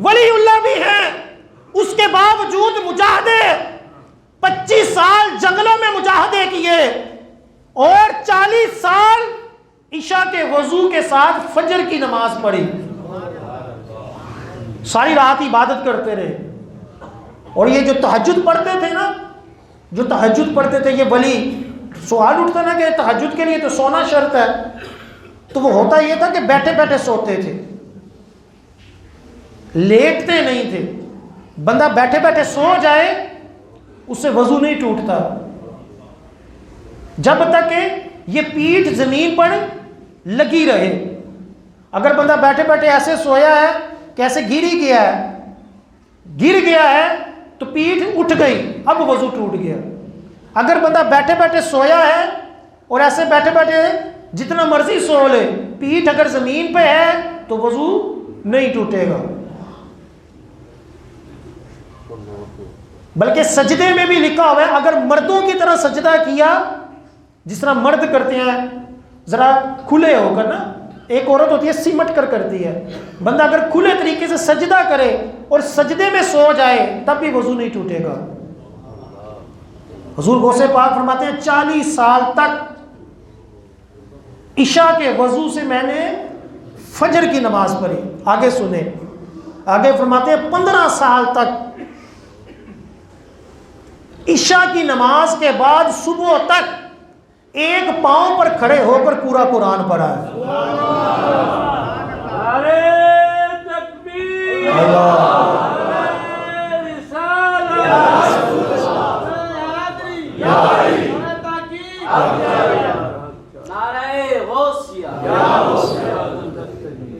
ولی اللہ بھی ہیں، اس کے باوجود مجاہدے 25 سال جنگلوں میں مجاہدے کیے اور 40 سال عشاء کے وضو کے ساتھ فجر کی نماز پڑھی. ساری رات عبادت کرتے رہے. اور یہ جو تہجد پڑھتے تھے نا، جو تہجد پڑھتے تھے، یہ ولی، سوال اٹھتا نا کہ تہجد کے لیے تو سونا شرط ہے، تو وہ ہوتا یہ تھا کہ بیٹھے بیٹھے سوتے تھے، لیٹتے نہیں تھے. بندہ بیٹھے بیٹھے سو جائے اس سے وضو نہیں ٹوٹتا جب تک کہ یہ پیٹھ زمین پر لگی رہے. اگر بندہ بیٹھے بیٹھے ایسے سویا ہے کہ ایسے گر گیا ہے تو پیٹھ اٹھ گئی، اب وضو ٹوٹ گیا. اگر بندہ بیٹھے بیٹھے سویا ہے اور ایسے بیٹھے بیٹھے جتنا مرضی سو لے، پیٹھ اگر زمین پہ ہے تو وضو نہیں ٹوٹے گا۔ بلکہ سجدے میں بھی لکھا ہوا ہے اگر مردوں کی طرح سجدہ کیا، جس طرح مرد کرتے ہیں ذرا کھلے ہو کر نا، ایک عورت ہوتی ہے سمٹ کر کرتی ہے، بندہ اگر کھلے طریقے سے سجدہ کرے اور سجدے میں سو جائے تب بھی وضو نہیں ٹوٹے گا۔ حضور غوث پاک فرماتے ہیں 40 سال تک عشاء کے وضو سے میں نے فجر کی نماز پڑھی۔ آگے سنیں، آگے فرماتے ہیں 15 سال تک عشاء کی نماز کے بعد صبح تک ایک پاؤں پر کھڑے ہو کر پورا قرآن پڑھا ہے۔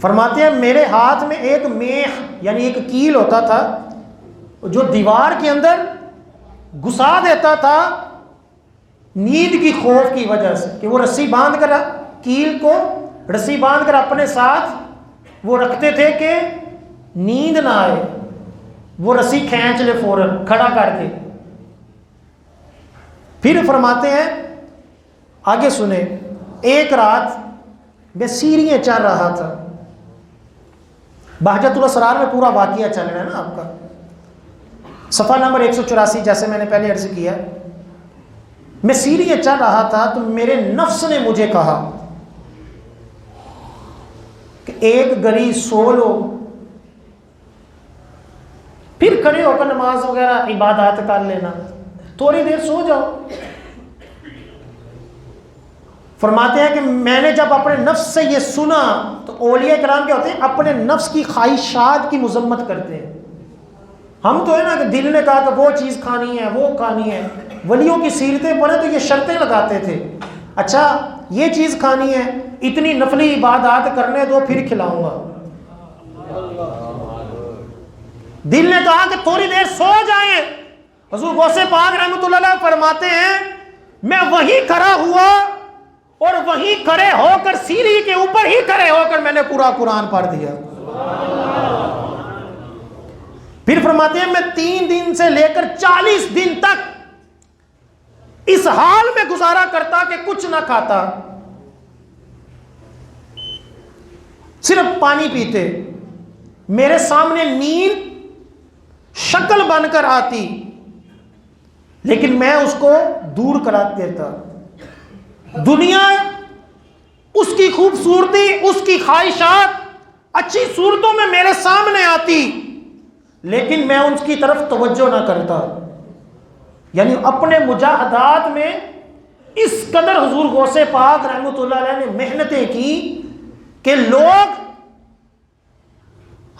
فرماتے ہیں میرے ہاتھ میں ایک میخ یعنی ایک کیل ہوتا تھا جو دیوار کے اندر گھسا دیتا تھا نیند کی خوف کی وجہ سے، کہ وہ رسی باندھ کر کیل کو رسی باندھ کر اپنے ساتھ وہ رکھتے تھے کہ نیند نہ آئے، وہ رسی کھینچ لے فوراً کھڑا کر کے۔ پھر فرماتے ہیں آگے سنیں، ایک رات میں سیڑھیاں چڑھ رہا تھا، بہجت الاسرار میں پورا واقعہ چل رہا ہے نا آپ کا، صفحہ نمبر 184، جیسے میں نے پہلے عرض کیا، میں سیڑھیاں چڑھ رہا تھا تو میرے نفس نے مجھے کہا کہ ایک گھڑی سو لو، پھر کھڑے ہو کر نماز وغیرہ عبادات کر لینا، تھوڑی دیر سو جاؤ۔ فرماتے ہیں کہ میں نے جب اپنے نفس سے یہ سنا تو اولیاء کرام کیا ہوتے ہیں، اپنے نفس کی خواہشات کی مذمت کرتے ہیں۔ ہم تو ہے نا کہ دل نے کہا کہ وہ چیز کھانی ہے، وہ کھانی ہے، ولیوں کی سیرتیں پڑھیں تو یہ شرطیں لگاتے تھے، اچھا یہ چیز کھانی ہے، اتنی نفلی عبادات کرنے دو پھر کھلاؤں گا۔ دل نے کہا کہ تھوڑی دیر سو جائیں۔ حضور غوث پاک رحمۃ اللہ علیہ فرماتے ہیں میں وہیں کھڑا ہوا اور وہیں کھڑے ہو کر سیڑھی کے اوپر ہی کھڑے ہو کر میں نے پورا قرآن پڑھ دیا۔ پھر فرماتے ہیں میں 3 دن سے لے کر 40 دن تک اس حال میں گزارا کرتا کہ کچھ نہ کھاتا، صرف پانی پیتے، میرے سامنے نیند شکل بن کر آتی لیکن میں اس کو دور کرا دیتا۔ دنیا اس کی خوبصورتی، اس کی خواہشات اچھی صورتوں میں میرے سامنے آتی لیکن میں ان کی طرف توجہ نہ کرتا۔ یعنی اپنے مجاہدات میں اس قدر حضور غوث پاک رحمۃ اللہ علیہ نے محنتیں کی کہ لوگ،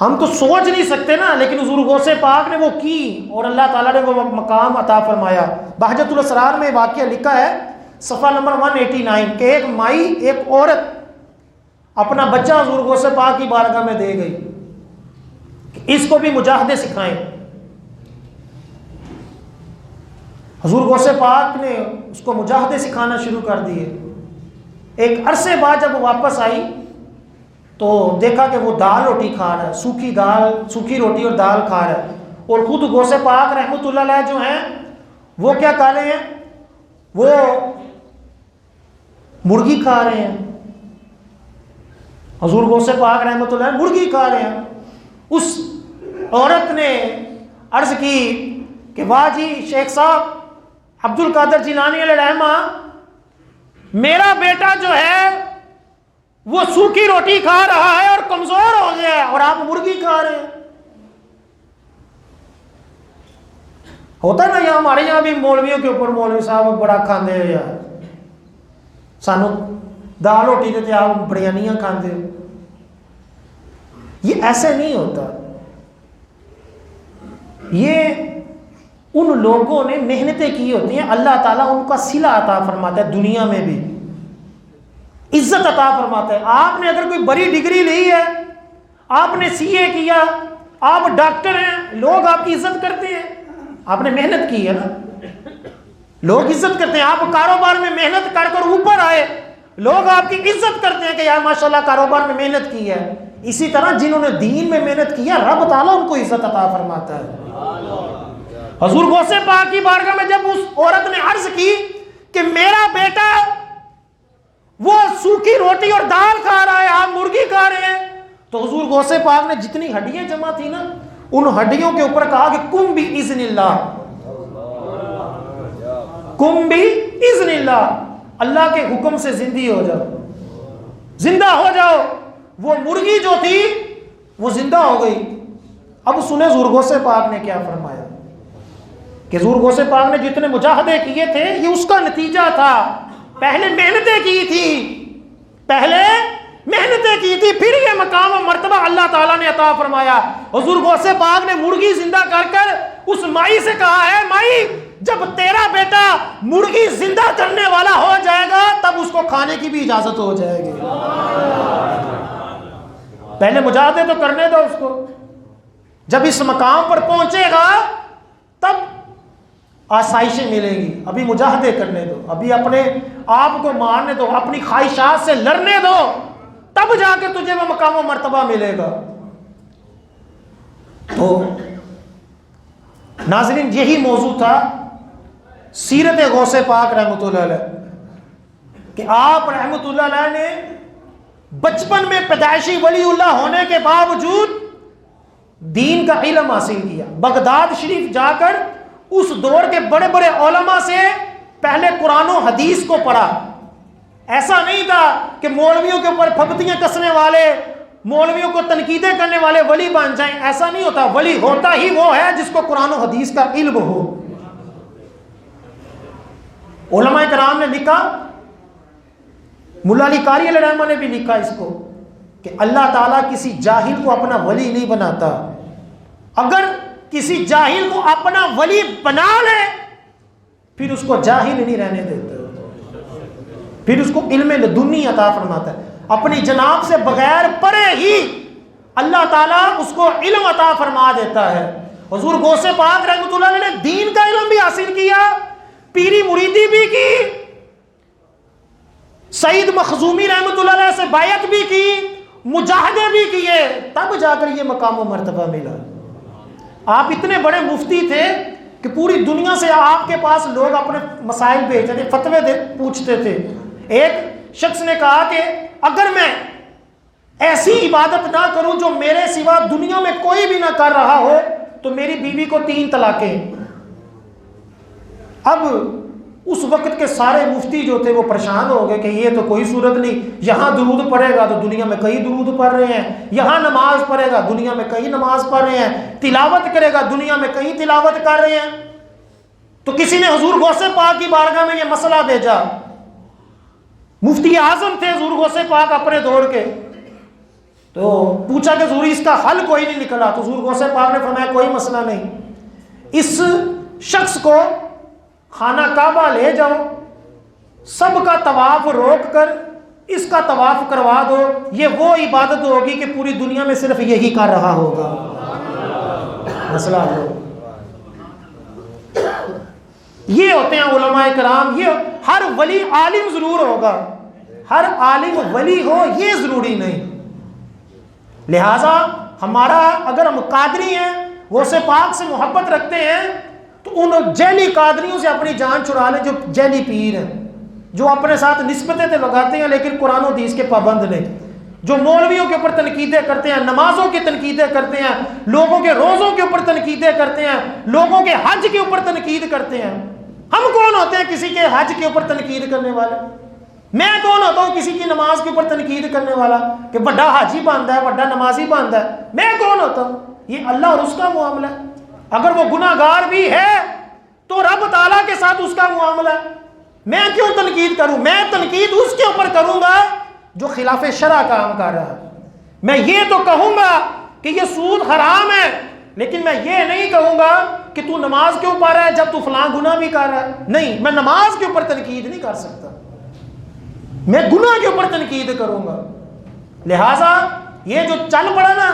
ہم تو سوچ نہیں سکتے نا، لیکن حضور غوث پاک نے وہ کی اور اللہ تعالیٰ نے وہ مقام عطا فرمایا۔ بہجت الاسرار میں واقعہ لکھا ہے صفحہ نمبر 189 کہ ایک مائی، ایک عورت اپنا بچہ حضور غوث پاک کی بارگاہ میں دے گئی کہ اس کو بھی مجاہدے سکھائیں۔ حضور غوث پاک نے اس کو مجاہدے سکھانا شروع کر دیے۔ ایک عرصے بعد جب وہ واپس آئی تو دیکھا کہ وہ دال روٹی کھا رہا ہے، سوکھی دال، سوکھی روٹی اور دال کھا رہا ہے، اور خود غوث پاک رحمۃ اللہ علیہ جو ہیں وہ کیا کھا رہے ہیں، وہ مرغی کھا رہے ہیں۔ حضور غوث پاک رحمۃ اللہ علیہ مرغی کھا رہے ہیں۔ اس عورت نے عرض کی کہ واہ جی شیخ صاحب عبد القادر جیلانی علیہ رحمہ، میرا بیٹا جو ہے وہ سوکھی روٹی کھا رہا ہے اور کمزور ہو گیا ہے اور آپ مرغی کھا رہے ہیں۔ ہوتا ہے نا یہاں ہمارے یہاں بھی مولویوں کے اوپر مولوی صاحب بڑا کھاندے ہیں یار، سانو دال روٹی دیتے آپ بریانیاں کھاندے ہو۔ یہ ایسے نہیں ہوتا، یہ ان لوگوں نے محنتیں کی ہوتی ہیں، اللہ تعالیٰ ان کا صلہ عطا فرماتا ہے، دنیا میں بھی عزت عطا فرماتا ہے۔ آپ نے اگر کوئی بڑی ڈگری لی ہے، آپ نے سی اے کیا، آپ ڈاکٹر ہیں، لوگ آپ کی عزت کرتے ہیں، آپ نے محنت کی ہے نا۔ لوگ عزت کرتے ہیں. آپ کاروبار میں محنت کر کر اوپر آئے, لوگ آپ کی عزت کرتے ہیں کہ یار ماشاءاللہ کاروبار میں محنت کی ہے. اسی طرح جنہوں نے دین میں محنت کی ہے رب تعالیٰ ان کو عزت عطا فرماتا ہے. حضور غوث پاک کی بارگاہ میں جب اس عورت نے عرض کی کہ میرا بیٹا وہ سوکھی روٹی اور دال کھا رہا ہے, آپ مرغی کھا رہے ہیں, تو حضور غوث پاک نے جتنی ہڈیاں جمع تھی نا ان ہڈیوں کے اوپر کہا کہ کم بھی اذن اللہ, کم بھی اذن اللہ, اللہ کے حکم سے زندہ ہو جاؤ, زندہ ہو جاؤ. وہ مرغی جو تھی وہ زندہ ہو گئی. اب سنیں حضور غوث پاک نے کیا فرمایا کہ حضور غوث پاک نے جتنے مجاہدے کیے تھے یہ اس کا نتیجہ تھا. پہلے محنتیں کی تھی, پہلے محنتیں کی تھی, پھر یہ مقام و مرتبہ اللہ تعالیٰ نے عطا فرمایا. حضور غوث پاک نے مرغی زندہ کر کر اس مائی سے کہا ہے مائی جب تیرا بیٹا مرغی زندہ کرنے والا ہو جائے گا تب اس کو کھانے کی بھی اجازت ہو جائے گی. پہلے مجاہدے تو کرنے دو اس کو, جب اس مقام پر پہنچے گا تب آسائشیں ملیں گی. ابھی مجاہدے کرنے دو, ابھی اپنے آپ کو مارنے دو, اپنی خواہشات سے لڑنے دو, تب جا کے تجھے وہ مقام و مرتبہ ملے گا. تو ناظرین یہی موضوع تھا سیرت غوث پاک رحمۃ اللہ علیہ کہ آپ رحمۃ اللہ علیہ نے بچپن میں پیدائشی ولی اللہ ہونے کے باوجود دین کا علم حاصل کیا. بغداد شریف جا کر اس دور کے بڑے بڑے علماء سے پہلے قرآن و حدیث کو پڑھا. ایسا نہیں تھا کہ مولویوں کے اوپر پھپتیاں کسنے والے, مولویوں کو تنقیدیں کرنے والے ولی بن جائیں, ایسا نہیں ہوتا. ولی ہوتا ہی وہ ہے جس کو قرآن و حدیث کا علم ہو. علماء کرام نے لکھا, مولا علی قاری علیہ الرحمہ نے بھی لکھا اس کو کہ اللہ تعالیٰ کسی جاہل کو اپنا ولی نہیں بناتا. اگر کسی جاہل کو اپنا ولی بنا لے پھر اس کو جاہل نہیں رہنے دیتا, پھر اس کو علم لدنی عطا فرماتا ہے. اپنی جناب سے بغیر پڑھے ہی اللہ تعالیٰ اس کو علم عطا فرما دیتا ہے. حضور غوث پاک رحمۃ اللہ علیہ نے دین کا علم بھی حاصل کیا, پیری مریدی بھی کی, سعید مخزومی رحمۃ اللہ علیہ سے بیعت بھی کی, مجاہدے بھی کیے, تب جا کر یہ مقام و مرتبہ ملا. آپ اتنے بڑے مفتی تھے کہ پوری دنیا سے آپ کے پاس لوگ اپنے مسائل بھیجتے تھے, فتوے پوچھتے تھے. ایک شخص نے کہا کہ اگر میں ایسی عبادت نہ کروں جو میرے سوا دنیا میں کوئی بھی نہ کر رہا ہو تو میری بیوی کو 3 طلاقیں. اب اس وقت کے سارے مفتی جو تھے وہ پریشان ہو گئے کہ یہ تو کوئی صورت نہیں, یہاں درود پڑھے گا تو دنیا میں کئی درود پڑھ رہے ہیں, یہاں نماز پڑھے گا دنیا میں کئی نماز پڑھ رہے ہیں, تلاوت کرے گا دنیا میں کئی تلاوت کر رہے ہیں. تو کسی نے حضور غوث پاک کی بارگاہ میں یہ مسئلہ بھیجا. مفتی اعظم تھے حضور غوث پاک اپنے دور کے, تو پوچھا کہ حضور اس کا حل کوئی نہیں نکلا. تو حضور غوث پاک نے فرمایا کوئی مسئلہ نہیں, اس شخص کو خانہ کعبہ لے جاؤ, سب کا طواف روک کر اس کا طواف کروا دو, یہ وہ عبادت ہوگی کہ پوری دنیا میں صرف یہی کر رہا ہوگا. مسئلہ ہو. یہ ہوتے ہیں علماء کرام. یہ ہر ولی عالم ضرور ہوگا, ہر عالم ولی ہو یہ ضروری نہیں. لہذا ہمارا اگر ہم قادری ہیں, غوث پاک سے محبت رکھتے ہیں, تو ان جیلی قادریوں سے اپنی جان چھڑا لیں جو جیلی پیر ہیں, جو اپنے ساتھ نسبتیں تو لگاتے ہیں لیکن قرآن و حدیث کے پابند نہیں, جو مولویوں کے اوپر تنقیدیں کرتے ہیں, نمازوں کی تنقیدیں کرتے ہیں, لوگوں کے روزوں کے اوپر تنقیدیں کرتے ہیں, لوگوں کے حج کے اوپر تنقید کرتے ہیں. ہم کون ہوتے ہیں کسی کے حج کے اوپر تنقید کرنے والے؟ میں کون ہوتا ہوں کسی کی نماز کے اوپر تنقید کرنے والا کہ بڑا حاجی بنتا ہے, بڑا نمازی بنتا ہے؟ میں کون ہوتا ہوں؟ یہ اللہ اور اس کا معاملہ ہے. اگر وہ گناہ گار بھی ہے تو رب تعالیٰ کے ساتھ اس کا معاملہ ہے. میں کیوں تنقید کروں؟ میں تنقید اس کے اوپر کروں گا جو خلاف شرع کام کر رہا ہے. میں یہ تو کہوں گا کہ یہ سود حرام ہے, لیکن میں یہ نہیں کہوں گا کہ تو نماز کیوں پڑھ رہا ہے جب تو فلاں گناہ بھی کر رہا ہے. نہیں, میں نماز کے اوپر تنقید نہیں کر سکتا, میں گناہ کے اوپر تنقید کروں گا. لہٰذا یہ جو چل پڑا نا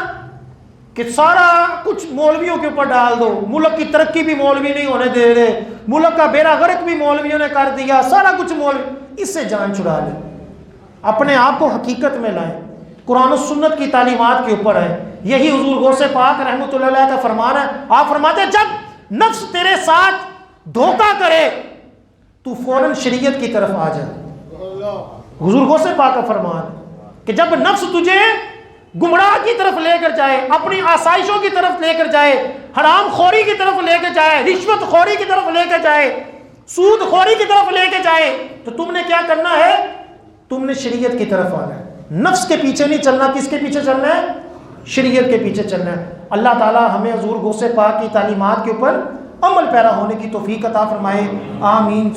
کہ سارا کچھ مولویوں کے اوپر ڈال دو، ملک کی ترقی بھی مولوی نہیں ہونے دے رہے، ملک کا بیڑا غرق بھی مولویوں نے کر دیا، سارا کچھ مولوی، اس سے جان چھڑا لیں، اپنے آپ کو حقیقت میں لائیں، قرآن و سنت کی تعلیمات کے اوپر ہے۔ یہی حضور غوث پاک رحمۃ اللہ علیہ کا فرمان ہے۔ آپ فرماتے ہیں جب نفس تیرے ساتھ دھوکہ کرے تو فوراً شریعت کی طرف آ جائے۔ حضور غوث پاک کا فرمان کہ جب نفس تجھے گمراہ کی طرف لے کر جائے، اپنی آسائشوں کی طرف لے کر جائے، حرام خوری کی طرف لے کے جائے، رشوت خوری کی طرف لے کے جائے، سود خوری کی طرف لے کے جائے، تو تم نے کیا کرنا ہے؟ تم نے شریعت کی طرف آنا ہے، نفس کے پیچھے نہیں چلنا۔ کس کے پیچھے چلنا ہے؟ شریعت کے پیچھے چلنا ہے۔ اللہ تعالی ہمیں حضور غوث پاک کی تعلیمات کے اوپر عمل پیرا ہونے کی توفیق عطا فرمائے، آمین۔